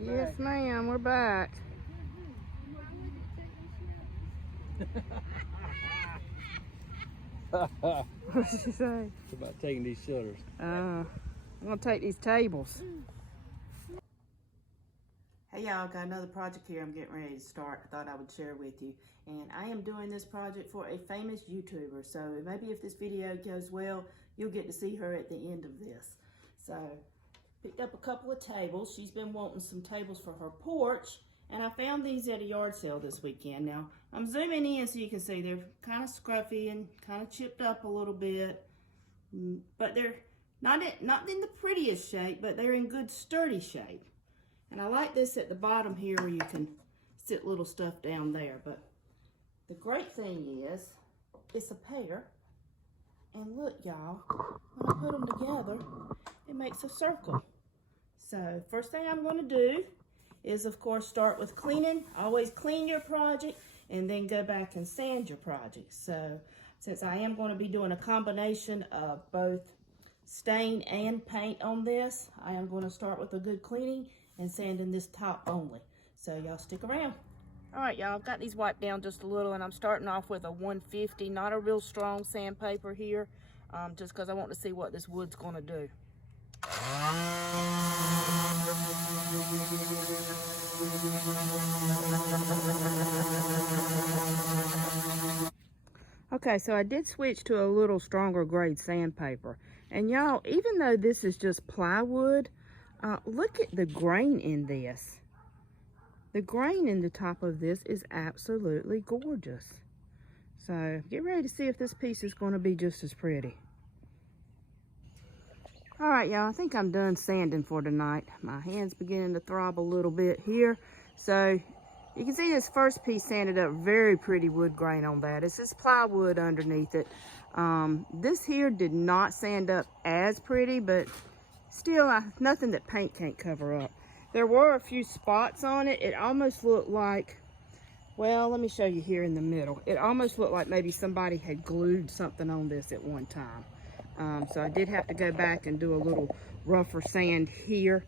Yes, ma'am, we're back. What did she say? It's about taking these shutters. I'm gonna take these tables. Hey y'all, got another project here I'm getting ready to start. I thought I would share with you. And I am doing this project for a famous YouTuber. So maybe if this video goes well, you'll get to see her at the end of this. So, picked up a couple of tables. She's been wanting some tables for her porch. And I found these at a yard sale this weekend. Now, I'm zooming in so you can see they're kind of scruffy and kind of chipped up a little bit. But they're not in the prettiest shape, but they're in good sturdy shape. And I like this at the bottom here where you can sit little stuff down there. But the great thing is, it's a pair. And look, y'all, when I put them together, it makes a circle. So first thing I'm going to do is, of course, start with cleaning. Always clean your project and then go back and sand your project. So since I am going to be doing a combination of both stain and paint on this, I am going to start with a good cleaning and sanding this top only. So y'all stick around. All right, y'all, I've got these wiped down just a little, and I'm starting off with a 150, not a real strong sandpaper here, just because I want to see what this wood's going to do. Okay, so I did switch to a little stronger grade sandpaper. And y'all, even though this is just plywood, look at the grain in this. The grain in the top of this is absolutely gorgeous. So get ready to see if this piece is going to be just as pretty. All right, y'all, I think I'm done sanding for tonight. My hand's beginning to throb a little bit here. So you can see this first piece sanded up, very pretty wood grain on that. It's just plywood underneath it. This here did not sand up as pretty, but still nothing that paint can't cover up. There were a few spots on it. It almost looked like, well, let me show you here in the middle. It almost looked like maybe somebody had glued something on this at one time. So I did have to go back and do a little rougher sand here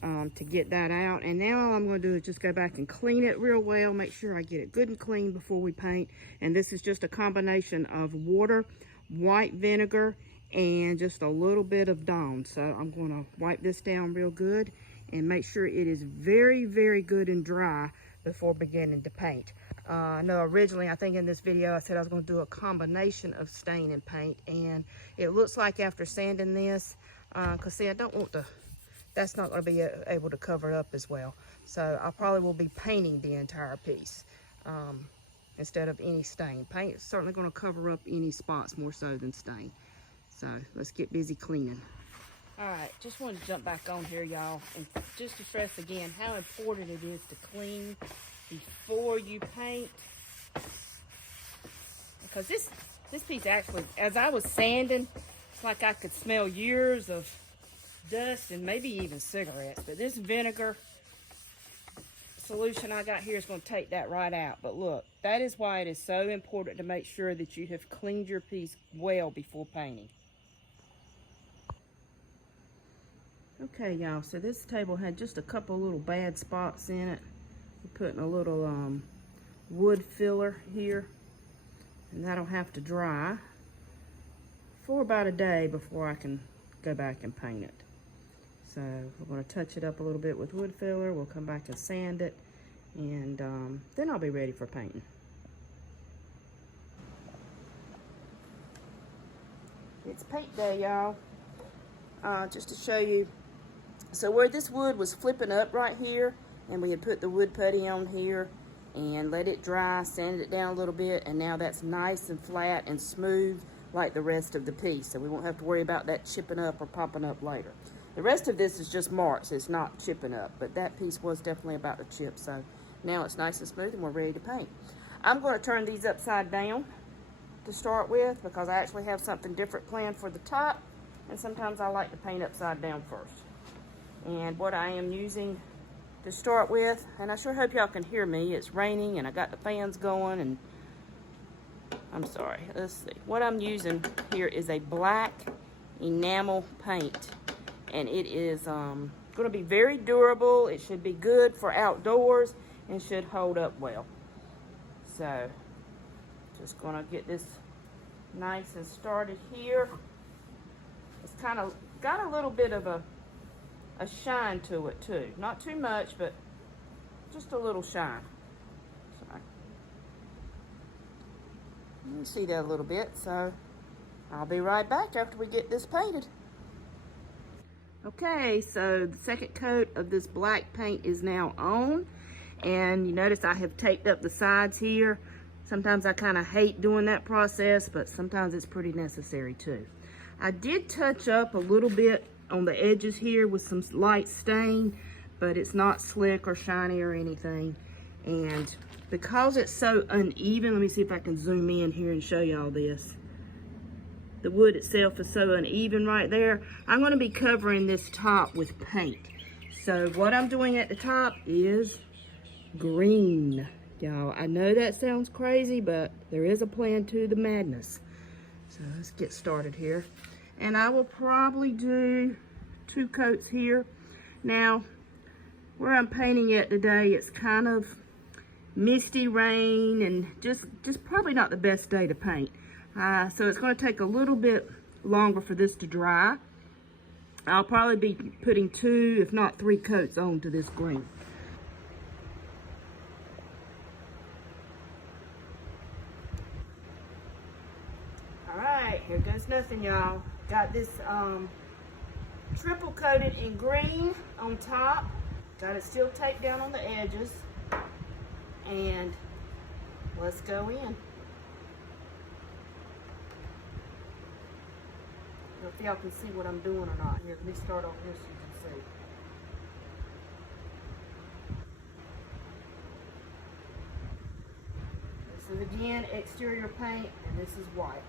to get that out. And now all I'm going to do is just go back and clean it real well, make sure I get it good and clean before we paint. And this is just a combination of water, white vinegar, and just a little bit of Dawn. So I'm going to wipe this down real good and make sure it is very, very good and dry before beginning to paint. I know originally, I think in this video, I said I was going to do a combination of stain and paint, and it looks like after sanding this, because see, I don't want to, that's not going to be able to cover it up as well. So I probably will be painting the entire piece instead of any stain. Paint is certainly going to cover up any spots more so than stain. So let's get busy cleaning. All right, just wanted to jump back on here, y'all, and just to stress again how important it is to clean before you paint. Because this piece actually, as I was sanding, it's like I could smell years of dust and maybe even cigarettes. But this vinegar solution I got here is going to take that right out. But look, that is why it is so important to make sure that you have cleaned your piece well before painting. Okay, y'all, so this table had just a couple little bad spots in it. We're putting a little wood filler here, and that'll have to dry for about a day before I can go back and paint it. So we're going to touch it up a little bit with wood filler. We'll come back and sand it, and then I'll be ready for painting. It's paint day, y'all. Just to show you, so where this wood was flipping up right here, and we had put the wood putty on here and let it dry, sanded it down a little bit, and now that's nice and flat and smooth like the rest of the piece. So we won't have to worry about that chipping up or popping up later. The rest of this is just marks, it's not chipping up, but that piece was definitely about to chip. So now it's nice and smooth and we're ready to paint. I'm going to turn these upside down to start with because I actually have something different planned for the top, and sometimes I like to paint upside down first. And what I am using to start with, and I sure hope y'all can hear me, it's raining and I got the fans going, and I'm sorry, let's see. What I'm using here is a black enamel paint, and it is going to be very durable. It should be good for outdoors and should hold up well. So, just going to get this nice and started here. It's kind of got a little bit of a shine to it too. Not too much, but just a little shine. So, you can see that a little bit. So, I'll be right back after we get this painted. Okay, so the second coat of this black paint is now on, and you notice I have taped up the sides here. Sometimes I kind of hate doing that process, but sometimes it's pretty necessary too. I did touch up a little bit on the edges here with some light stain, but it's not slick or shiny or anything. And because it's so uneven, let me see if I can zoom in here and show you all this. The wood itself is so uneven right there. I'm going to be covering this top with paint. So what I'm doing at the top is green. Y'all, I know that sounds crazy, but there is a plan to the madness. So let's get started here. And I will probably do 2 coats here. Now, where I'm painting it today, it's kind of misty rain and just probably not the best day to paint. So it's going to take a little bit longer for this to dry. I'll probably be putting 2, if not 3 coats onto this green. All right, here goes nothing, y'all. Got this triple coated in green on top. Got it still taped down on the edges. And let's go in. I don't know if y'all can see what I'm doing or not. Here, let me start on here so you can see. This is again exterior paint, and this is white.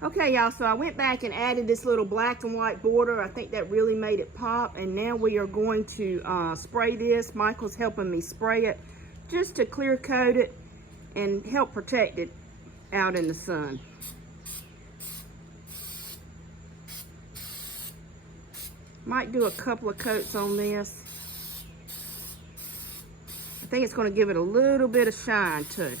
Okay, y'all, so I went back and added this little black and white border. I think that really made it pop. And now we are going to spray this. Michael's helping me spray it just to clear coat it and help protect it out in the sun. Might do a couple of coats on this. I think it's going to give it a little bit of shine too.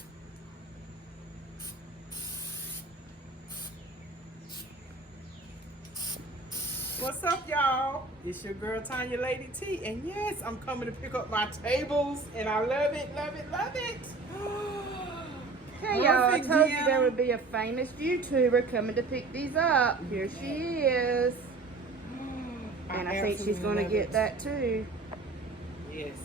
What's up, y'all? It's your girl Tanya Lady T, and yes, I'm coming to pick up my tables, and I love it, love it, love it. Hey y'all, I Perfect, told you Jim. there would be a famous YouTuber coming to pick these up. Here she is. And I think she's absolutely going to love get it. that too. Yes.